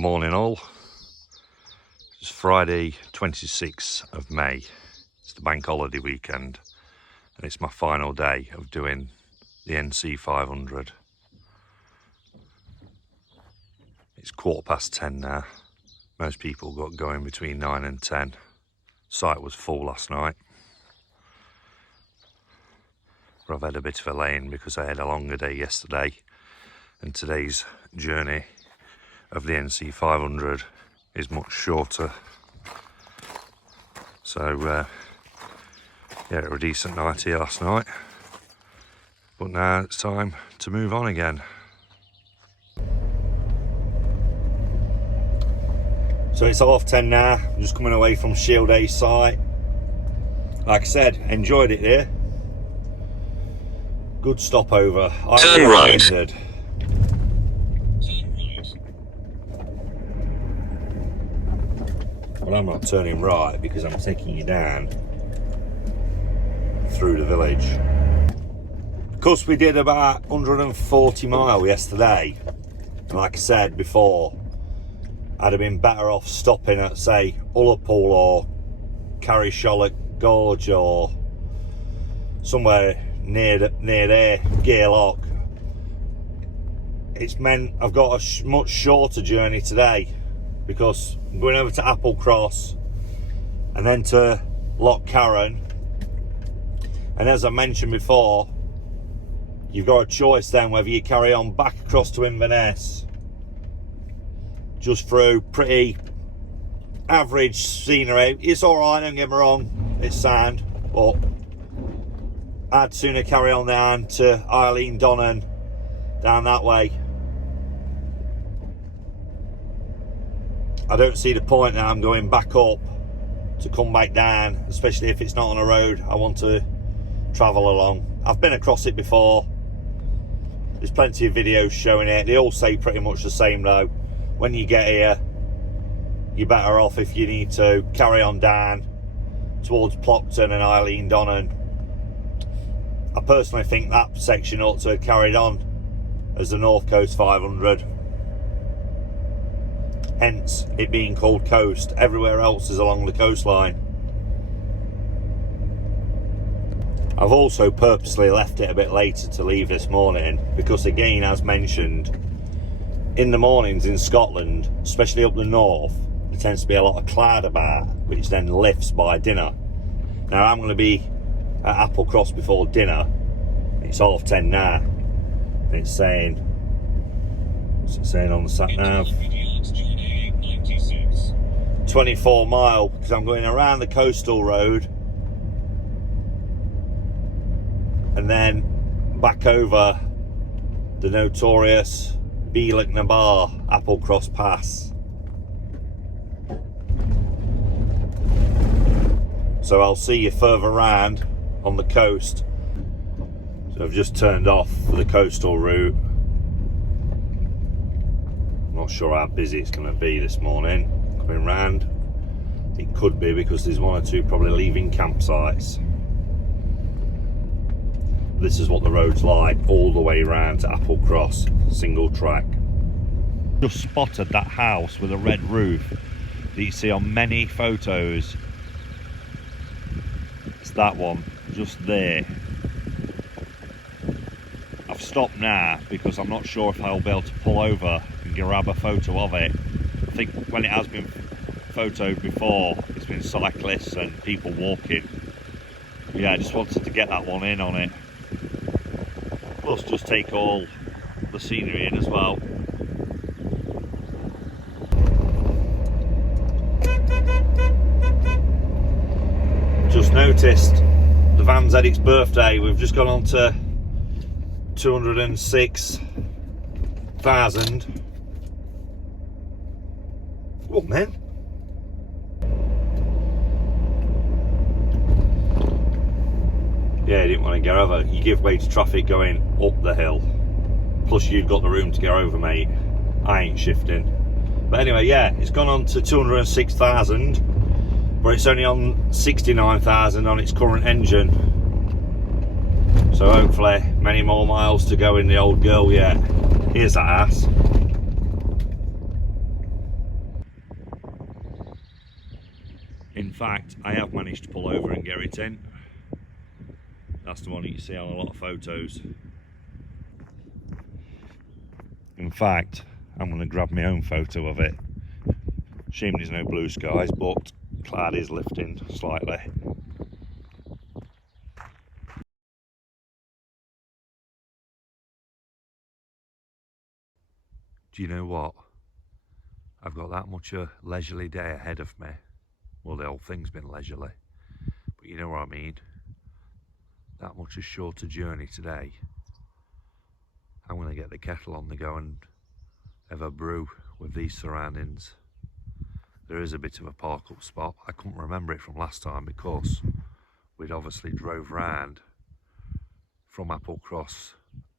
Good morning all. It's Friday 26th of May. It's the bank holiday weekend and it's my final day of doing the NC500. It's 10:15 now. Most people got going between 9 and 10. Site was full last night. But I've had a bit of a lay-in because I had a longer day yesterday and today's journey of the NC500 is much shorter. So yeah, it was a decent night here last night, but now it's time to move on again. So it's 10:30 now. I'm just coming away from Sheildaig site. Like I said, enjoyed it here. Good stopover. Turn right. Well, I'm not turning right because I'm taking you down through the village. Because we did about 140 mile yesterday, and like I said before, I'd have been better off stopping at, say, Ullapool or Sheildaig Gorge or somewhere near there, Bealach. It's meant I've got a much shorter journey today because I'm going over to Applecross and then to Lochcarron. And as I mentioned before, you've got a choice then whether you carry on back across to Inverness, just through pretty average scenery. It's alright, don't get me wrong, it's sound, but I'd sooner carry on down to Highlands down that way. I don't see the point now I'm going back up to come back down, especially if it's not on a road I want to travel along. I've been across it before. There's plenty of videos showing it. They all say pretty much the same though. When you get here, you're better off if you need to carry on down towards Plockton and Highlands. I personally think that section ought to have carried on as the North Coast 500. Hence it being called coast. Everywhere else is along the coastline. I've also purposely left it a bit later to leave this morning because, again, as mentioned, in the mornings in Scotland, especially up the north, there tends to be a lot of cloud about, which then lifts by dinner. Now I'm going to be at Applecross before dinner. It's 10:30 now, and it's saying, what's it saying on the sat nav? 24 mile, because I'm going around the coastal road and then back over the notorious Bealach Na Ba Applecross Pass. So I'll see you further round on the coast. So I've just turned off for the coastal route. I'm not sure how busy it's going to be this morning. Coming round, it could be because there's one or two probably leaving campsites. This is what the road's like all the way round to Applecross, single track. Just spotted that house with a red roof that you see on many photos. It's that one, just there. I've stopped now because I'm not sure if I'll be able to pull over and grab a photo of it. I think when it has been photoed before, it's been cyclists and people walking. But yeah, I just wanted to get that one in on it. Plus just take all the scenery in as well. Just noticed the van's had its birthday. We've just gone on to 206,000. Oh man. Yeah, I didn't want to get over. You give way to traffic going up the hill. Plus you've got the room to get over, mate. I ain't shifting. But anyway, yeah, it's gone on to 206,000, but it's only on 69,000 on its current engine. So hopefully many more miles to go in the old girl yet. Here's that ass. fact, I have managed to pull over and get it in. That's the one that you see on a lot of photos. In fact, I'm going to grab my own photo of it. Shame there's no blue skies, but cloud is lifting slightly. Do you know what? I've got that much a leisurely day ahead of me. Well, the whole thing's been leisurely, but you know what I mean. That much a shorter journey today. I'm going to get the kettle on the go and have a brew with these surroundings. There is a bit of a park up spot. I couldn't remember it from last time because we'd obviously drove round from Applecross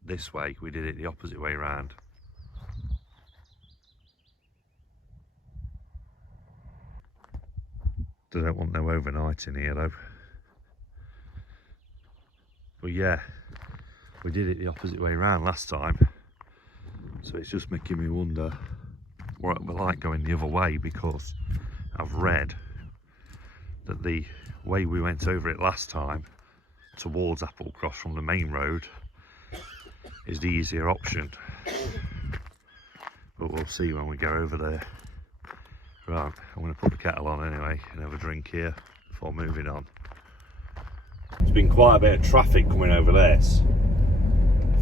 this way. We did it the opposite way round. They don't want no overnight in here though. But yeah, we did it the opposite way round last time. So it's just making me wonder what it will be like going the other way, because I've read that the way we went over it last time towards Applecross from the main road is the easier option. But we'll see when we go over there. Right, I'm going to put the kettle on anyway and have a drink here before moving on. There's been quite a bit of traffic coming over this.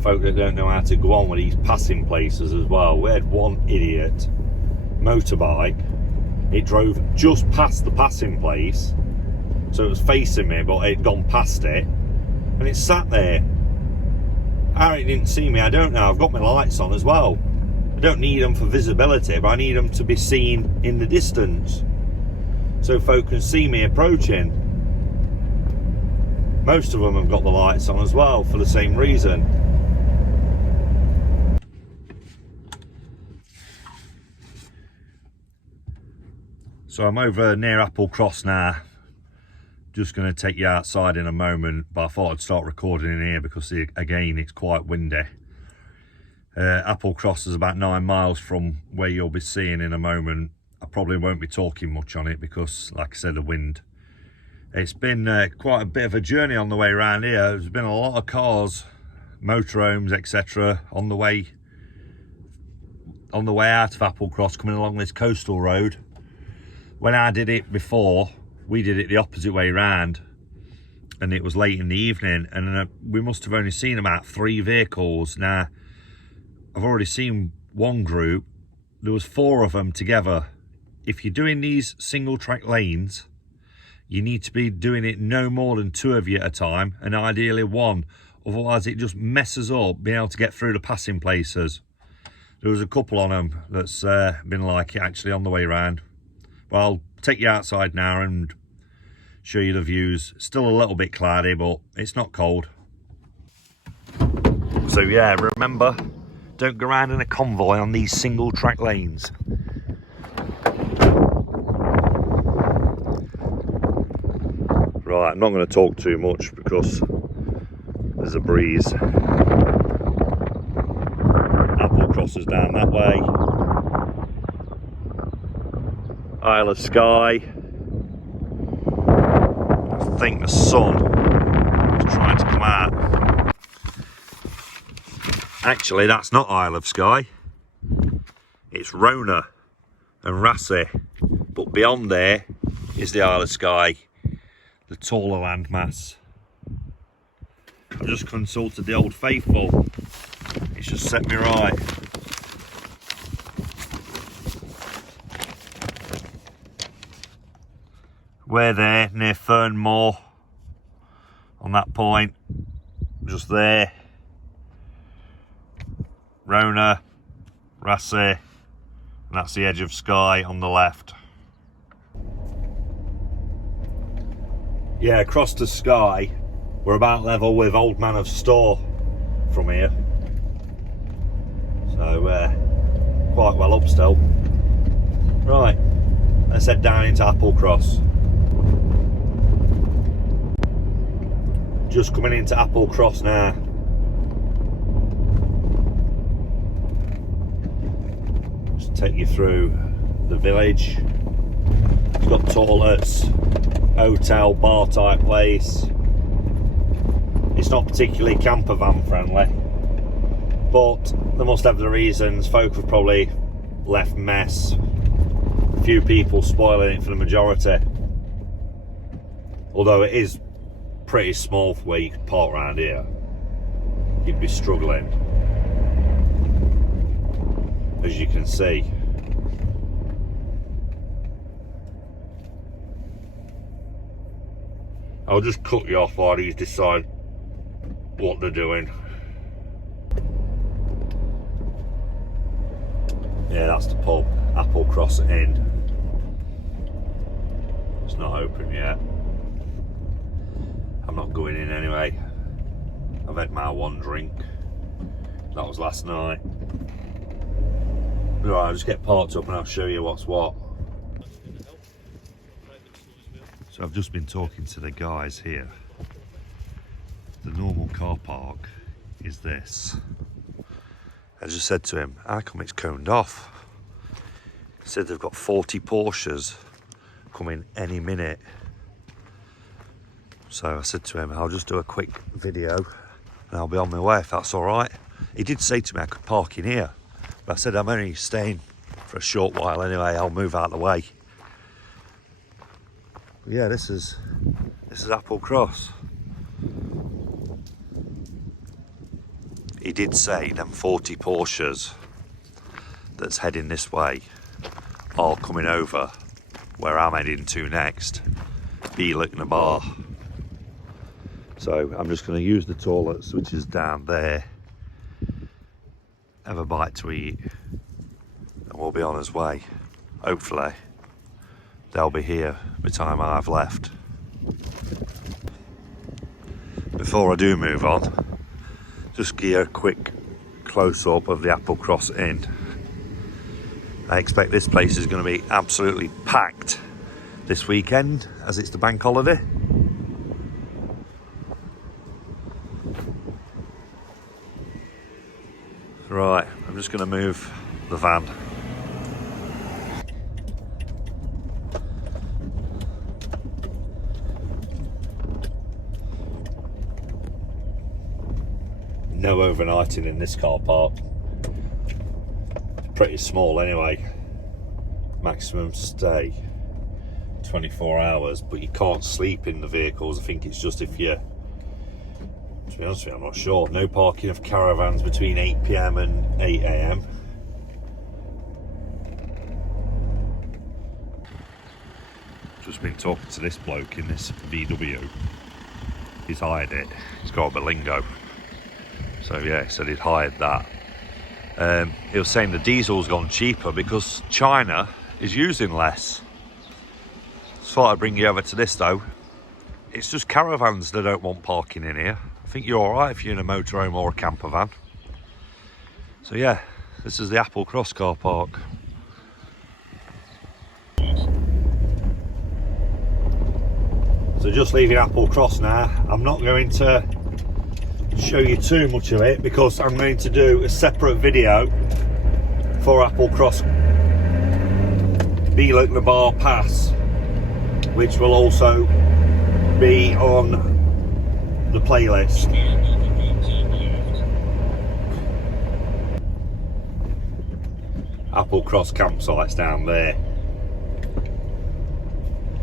Folk that don't know how to go on with these passing places as well. We had one idiot motorbike. It drove just past the passing place, so it was facing me, but it had gone past it, and it sat there. How it didn't see me, I don't know. I've got my lights on as well. I don't need them for visibility, but I need them to be seen in the distance so folk can see me approaching. Most of them have got the lights on as well for the same reason. So I'm over near Applecross now. Just going to take you outside in a moment, but I thought I'd start recording in here because again it's quite windy. Applecross is about 9 miles from where you'll be seeing in a moment. I probably won't be talking much on it because, like I said, the wind. It's been quite a bit of a journey on the way around here. There's been a lot of cars, motorhomes, etc. on the way out of Applecross coming along this coastal road. When I did it before, we did it the opposite way round, and it was late in the evening, and we must have only seen about 3 vehicles. Now, I've already seen one group. There was 4 of them together. If you're doing these single track lanes, you need to be doing it no more than 2 of you at a time, and ideally 1. Otherwise, it just messes up being able to get through the passing places. There was a couple on them that's been like it actually on the way round. Well, I'll take you outside now and show you the views. Still a little bit cloudy, but it's not cold. So yeah, remember, don't go around in a convoy on these single track lanes. Right, I'm not going to talk too much because there's a breeze. Applecross is down that way. Isle of Skye. I think the sun is trying to come out. Actually, that's not Isle of Skye. It's Rona and Rassay. But beyond there is the Isle of Skye, the taller landmass. I've just consulted the Old Faithful. It's just set me right. We're there near Fernmore on that point, just there. Rona, Rassay, and that's the edge of Skye on the left. Yeah, across to Skye, we're about level with Old Man of Store from here. So, quite well up still. Right, let's head down into Applecross. Just coming into Applecross now. Just take you through the village. It's got toilets, hotel, bar type place. It's not particularly camper van friendly, but they must have the reasons. Folk have probably left mess, a few people spoiling it for the majority. Although it is pretty small for where you could park around here, you'd be struggling, as you can see. I'll just cut you off while these decide what they're doing. Yeah, that's the pub, Applecross Inn. It's not open yet. I'm not going in anyway. I've had my one drink. That was last night. Right, I'll just get parked up and I'll show you what's what. So I've just been talking to the guys here. The normal car park is this. I just said to him, how come it's coned off? He said they've got 40 Porsches coming any minute. So I said to him, I'll just do a quick video and I'll be on my way if that's all right. He did say to me I could park in here, but I said I'm only staying for a short while anyway, I'll move out of the way. But yeah, this is Applecross. He did say them 40 Porsches that's heading this way are coming over where I'm heading to next, Bealach Na Ba. So I'm just going to use the toilets, which is down there, have a bite to eat, and we'll be on his way. Hopefully they'll be here by the time I've left. Before I do move on, just give you a quick close-up of the Applecross Inn. I expect this place is going to be absolutely packed this weekend, as it's the bank holiday. Right, I'm just going to move the van. No overnighting in this car park. It's pretty small anyway. Maximum stay 24 hours, but you can't sleep in the vehicles. I think it's just if you, to be honest with you, I'm not sure. No parking of caravans between 8 PM and 8 AM. Just been talking to this bloke in this VW. He's hired it. He's got a Berlingo. So yeah, he said he'd hired that. He was saying the diesel's gone cheaper because China is using less. Just thought I'd bring you over to this though. It's just caravans that don't want parking in here. I think you're alright if you're in a motorhome or a camper van. So yeah, this is the Applecross car park. So just leaving Applecross now. I'm not going to show you too much of it because I'm going to do a separate video for Applecross Bealach Na Ba Pass, which will also be on the playlist. Applecross campsites down there.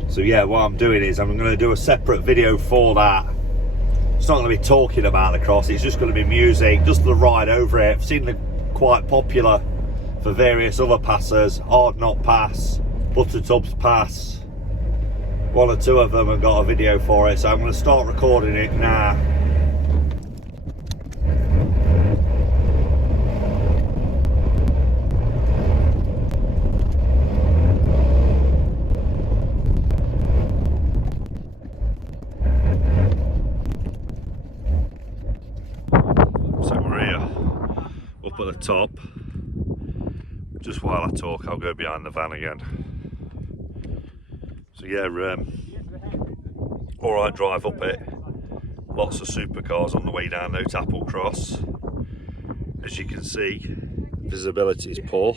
So yeah, what I'm doing is I'm going to do a separate video for that. It's not going to be talking about the cross, it's just going to be music, just the ride over it. I've seen them quite popular for various other passes. Hard Knot Pass, Buttertubs Pass. One or two of them have got a video for it, so I'm going to start recording it now. Up at the top. Just while I talk, I'll go behind the van again. So yeah, alright drive up it. Lots of supercars on the way down though to Applecross. As you can see, visibility is poor.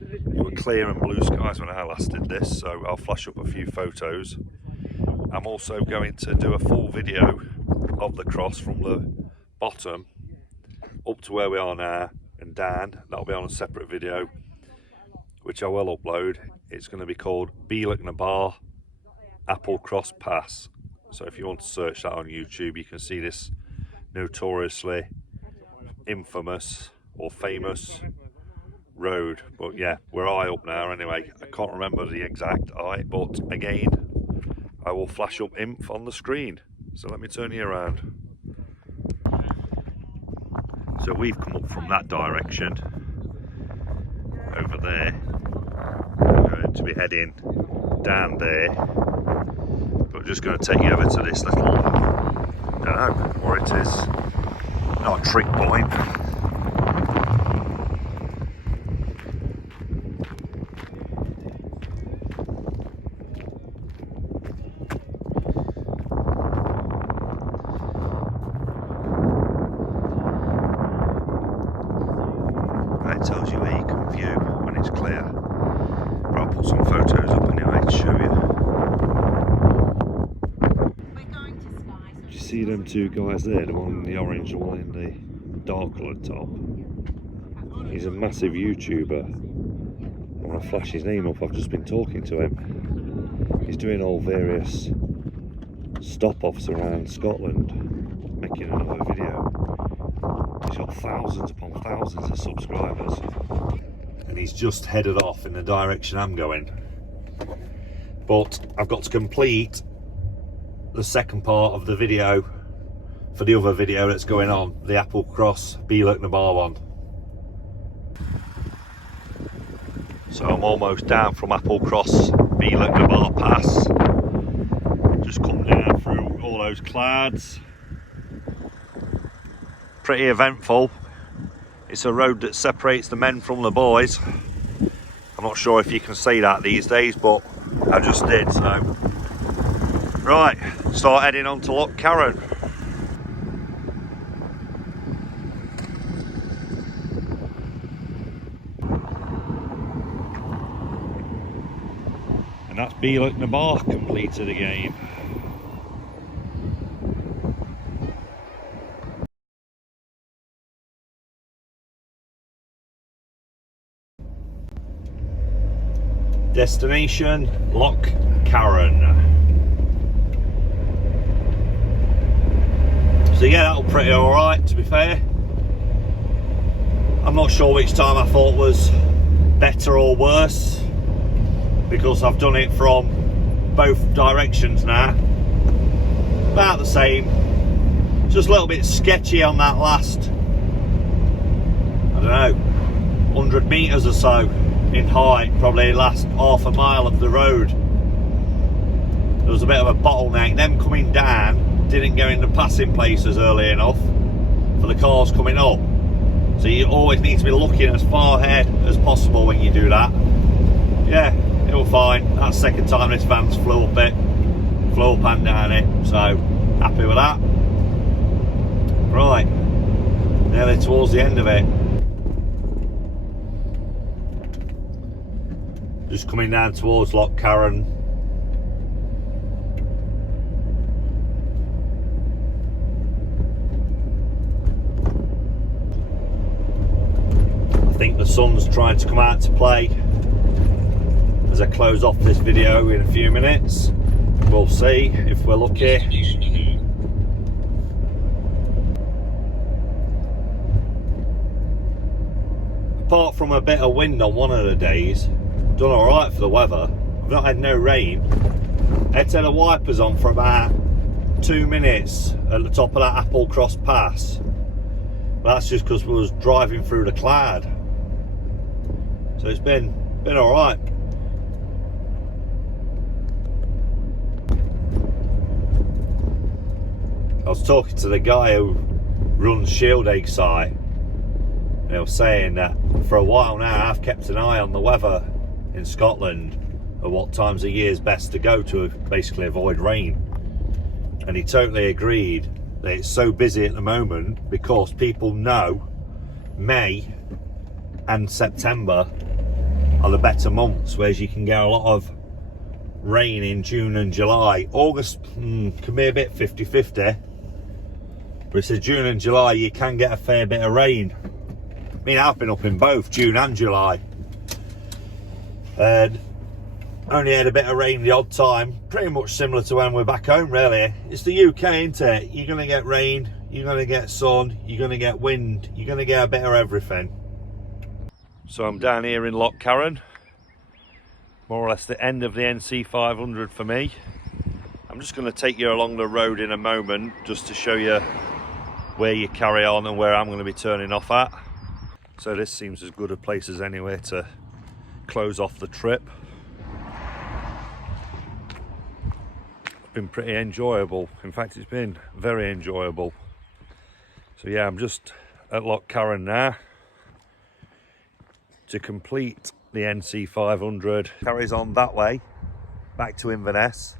It was clear and blue skies when I last did this, so I'll flash up a few photos. I'm also going to do a full video of the cross from the bottom up to where we are now and down. That'll be on a separate video, which I will upload. It's going to be called Bealach Na Ba Applecross Pass. So if you want to search that on YouTube, you can see this notoriously infamous or famous road. But yeah, we're high up now anyway. I can't remember the exact height, but again, I will flash up info on the screen. So let me turn you around. So we've come up from that direction over there. We're going to be heading down there, but I'm just going to take you over to this little, I don't know where it is, not a trick point. It tells you where you can view when it's clear. But I'll put some photos up anyway to show you. Do you see them two guys there? The one in the orange, the one in the dark coloured top. He's a massive YouTuber. I want to flash his name up. I've just been talking to him. He's doing all various stop-offs around Scotland, making another video. He's got thousands upon thousands of subscribers, and he's just headed off in the direction I'm going. But I've got to complete the second part of the video for the other video that's going on, the Applecross Bealach Na Ba one. So I'm almost down from Applecross Bealach Na Ba Pass. Just come down through all those clouds. Pretty eventful. It's a road that separates the men from the boys. I'm not sure if you can say that these days, but I just did. So right, start heading on to Lochcarron. And that's Bealach Na Ba completed again. Destination Lochcarron. So yeah, that was pretty alright, to be fair. I'm not sure which time I thought was better or worse, because I've done it from both directions now. About the same. Just a little bit sketchy on that last, I don't know, 100 metres or so in height, probably last half a mile of the road. There was a bit of a bottleneck. Them coming down didn't go into passing places early enough for the cars coming up. So you always need to be looking as far ahead as possible when you do that. Yeah, it was fine. That's the second time this van's flew up and down it. So happy with that. Right, nearly towards the end of it. Just coming down towards Lochcarron. I think the sun's trying to come out to play as I close off this video in a few minutes. We'll see if we're lucky. Apart from a bit of wind on one of the days, done alright for the weather. I've not had no rain. I had to have the wipers on for about 2 minutes at the top of that Applecross Pass. But that's just because we was driving through the cloud. So it's been alright. I was talking to the guy who runs Sheildaig site, and he was saying that for a while now I've kept an eye on the weather in Scotland at what times of year is best to go to basically avoid rain, and he totally agreed that it's so busy at the moment because people know May and September are the better months, whereas you can get a lot of rain in June and July. August can be a bit 50-50, but it's June and July you can get a fair bit of rain. I mean, I've been up in both June and July and only had a bit of rain the odd time, pretty much similar to when we're back home really. It's the UK, isn't it? You're going to get rain, you're going to get sun, you're going to get wind, you're going to get a bit of everything. So I'm down here in Lochcarron, more or less the end of the NC500 for me. I'm just going to take you along the road in a moment just to show you where you carry on and where I'm going to be turning off at. So this seems as good a place as anywhere to close off the trip. It's been pretty enjoyable. In fact, it's been very enjoyable. So yeah, I'm just at Lochcarron now to complete the NC500. Carries on that way, back to Inverness,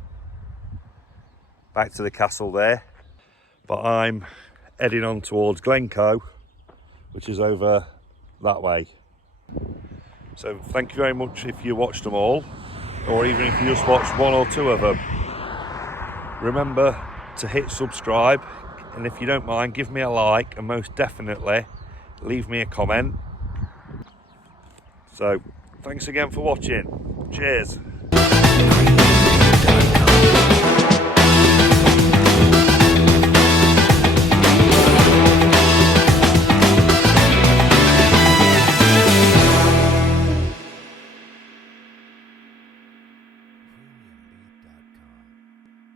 back to the castle there. But I'm heading on towards Glencoe, which is over that way. So thank you very much if you watched them all, or even if you just watched one or two of them. Remember to hit subscribe, and if you don't mind, give me a like, and most definitely leave me a comment. So thanks again for watching. Cheers.